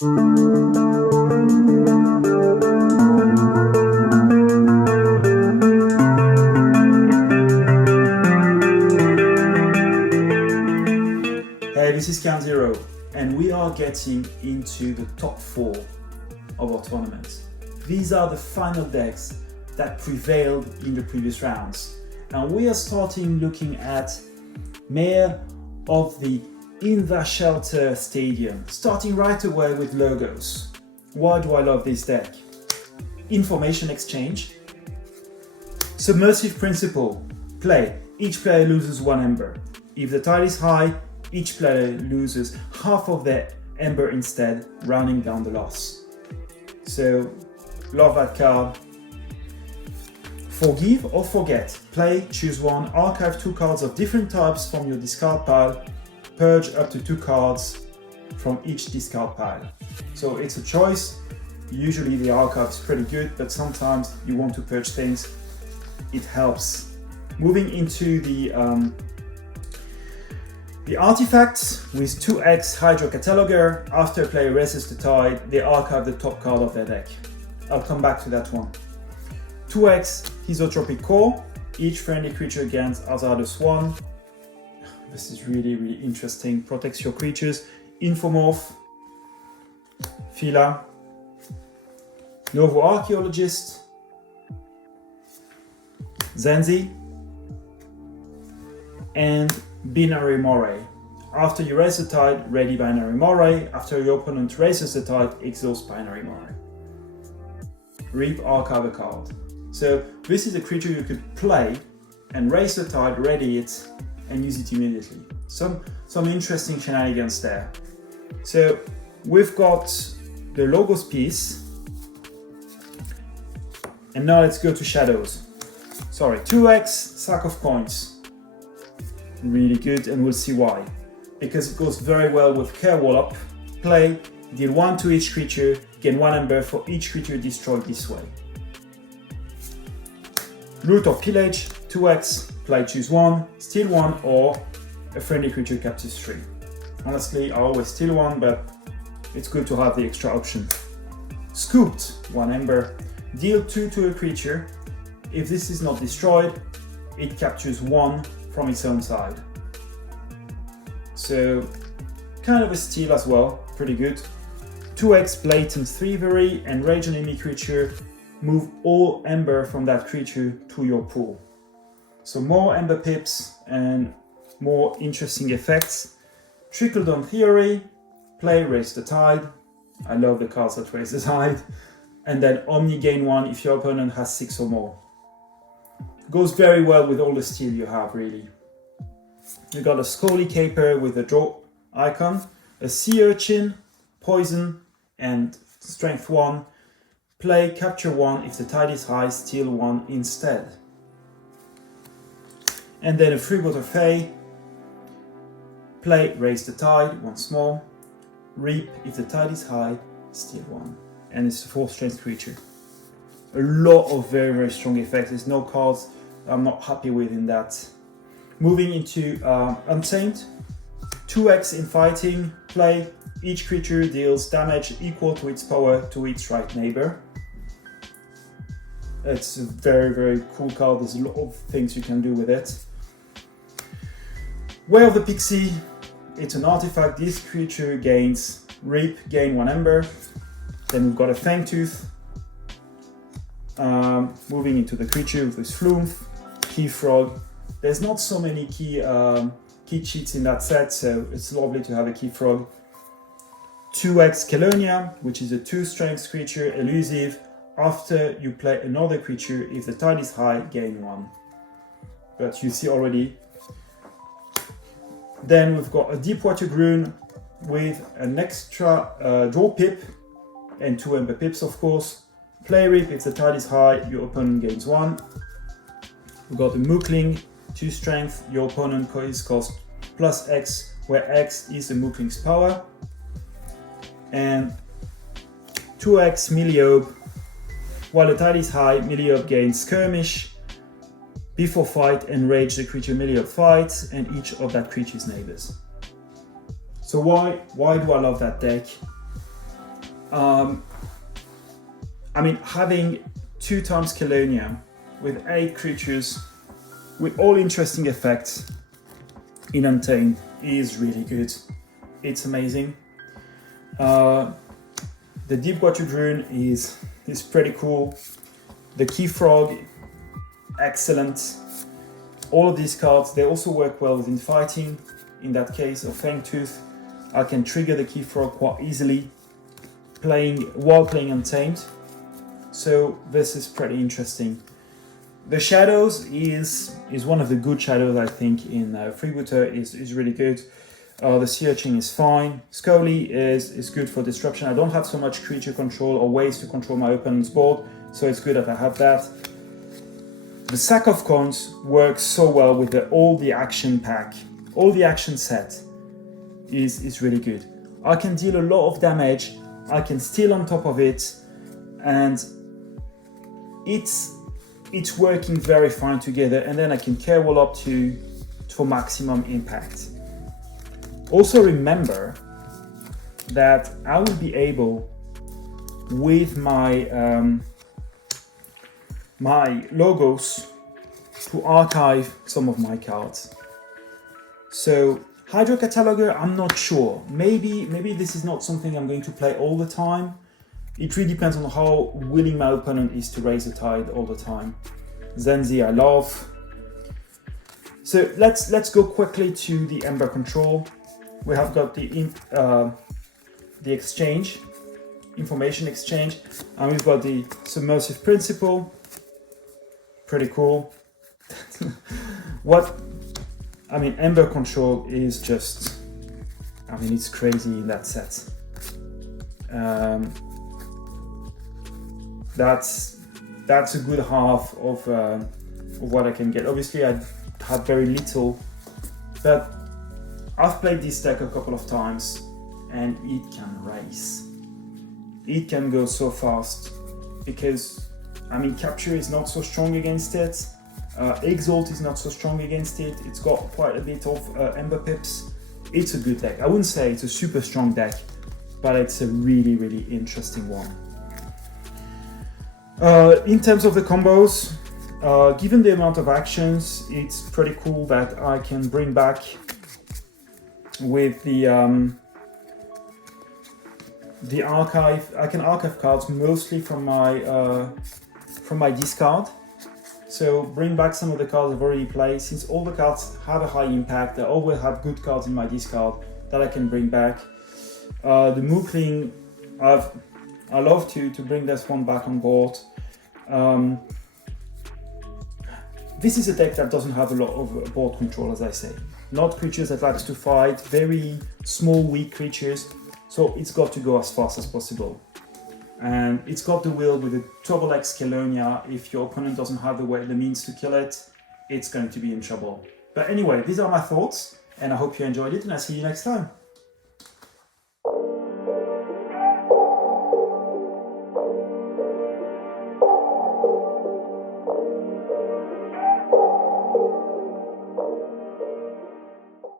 Hey, this is Count Zero, and we are getting into the top 4 of our tournament. These are the final decks that prevailed in the previous rounds. And we are starting looking at Mayr of the Invashelter Stadium, starting right away with logos. Why do I love this deck? Information exchange, submersive principle, play, each player loses 1 aember. If the tide is high, each player loses half of their aember instead, rounding down the loss. So, love that card. Forgive or forget. Play, choose 1, archive 2 cards of different types from your discard pile, purge up to 2 cards from each discard pile. So it's a choice. Usually the archive is pretty good, but sometimes you want to purge things. It helps. Moving into the artifacts with 2x Hydro Cataloger. After a player raises the tide, they archive the top card of their deck. I'll come back to that one. 2x Isotropic Core. Each friendly creature gains Hazardous 1. This is really interesting. Protects your creatures. Infomorph. Fila. Novo Archaeologist. Zenzi. And Binary Moray. After you raise the tide, ready Binary Moray. After your opponent raises the tide, exhaust Binary Moray. Reap, archive a card. So this is a creature you could play and raise the tide, ready it, and use it immediately. Some interesting shenanigans there. So we've got the logos piece, and now let's go to shadows. Sorry, 2x Sack of Coins. Really good, and we'll see why. Because it goes very well with Care Wallop. Play, deal 1 to each creature, gain 1 aember for each creature destroyed this way. Loot or Pillage, 2x, play, choose 1, steal 1, or a friendly creature captures 3. Honestly, I always steal 1, but it's good to have the extra option. Scooped, 1 aember, deal 2 to a creature. If this is not destroyed, it captures 1 from its own side. So, kind of a steal as well, pretty good. 2x Blatant Thievery, enrage an enemy creature, move all aember from that creature to your pool. So more aember pips and more interesting effects. Trickle Down Theory, play, raise the tide. I love the cards that raise the tide. And then Omni, gain 1 if your opponent has 6 or more. Goes very well with all the steel you have, really. You got a Scully Caper with a draw icon, a Sea Urchin, Poison, and Strength 1. Play, capture 1, if the tide is high, steal 1 instead. And then a Freebooter Fae. Play, raise the tide once more. Reap, if the tide is high, steal 1. And it's a 4th strength creature. A lot of very strong effects. There's no cards I'm not happy with in that. Moving into Untamed. 2x in fighting. Play, each creature deals damage equal to its power to its right neighbor. It's a very cool card. There's a lot of things you can do with it. Way of the Pixie. It's an artifact. This creature gains Reap, gain 1 aember. Then we've got a Fangtooth. Moving into the creature with this Flumph, Key Frog. There's not so many key cheats in that set, so it's lovely to have a Key Frog. 2x Kelonia, which is a 2 strength creature, elusive. After you play another creature, if the tide is high, gain 1. But you see already. Then we've got a Deepwater Groon with an extra draw pip and 2 aember pips, of course. Play Reap, if the tide is high, your opponent gains 1. We've got the Mookling, 2 strength, your opponent is cost plus X, where X is the Mookling's power. And 2x Milliope, while the tide is high, Milliope gains Skirmish. Before fight, enrage the creature Milliope fights and each of that creature's neighbors. So why do I love that deck? I mean, having 2 times Colonia with 8 creatures with all interesting effects in Untamed is really good. It's amazing. The Deep Water Drone is pretty cool. The Key Frog, excellent. All of these cards, they also work well within fighting. In that case of Fangtooth, I can trigger the Key Frog quite easily while playing Untamed. So this is pretty interesting. The Shadows is one of the good shadows, I think, in Freebooter is really good. The Sea Urchin is fine. Scully is good for disruption. I don't have so much creature control or ways to control my opponent's board, so it's good that I have that. The Sack of Coins works so well with all the action pack. All the action set is really good. I can deal a lot of damage, I can steal on top of it, and it's working very fine together, and then I can Carewall up for maximum impact. Also remember that I will be able, with my my logos, to archive some of my cards. So Hydro Cataloger, I'm not sure. Maybe this is not something I'm going to play all the time. It really depends on how willing my opponent is to raise the tide all the time. Zenzi I love. So let's go quickly to the Aember control. We have got the exchange, information exchange, and we've got the submersive principle. Pretty cool. Aember control is just, it's crazy in that set. That's a good half of what I can get. Obviously, I have very little, but I've played this deck a couple of times, and it can race. It can go so fast because, Capture is not so strong against it. Exalt is not so strong against it. It's got quite a bit of Aember pips. It's a good deck. I wouldn't say it's a super strong deck, but it's a really, really interesting one. In terms of the combos, given the amount of actions, it's pretty cool that I can bring back with the archive. I can archive cards mostly from my discard. So bring back some of the cards I've already played. Since all the cards have a high impact, I always have good cards in my discard that I can bring back. The Mookling, I love to bring this one back on board. This is a deck that doesn't have a lot of board control, as I say. Not creatures that likes to fight, very small, weak creatures. So it's got to go as fast as possible. And it's got the will with a Double X Colonia. If your opponent doesn't have the means to kill it, it's going to be in trouble. But anyway, these are my thoughts, and I hope you enjoyed it, and I'll see you next time.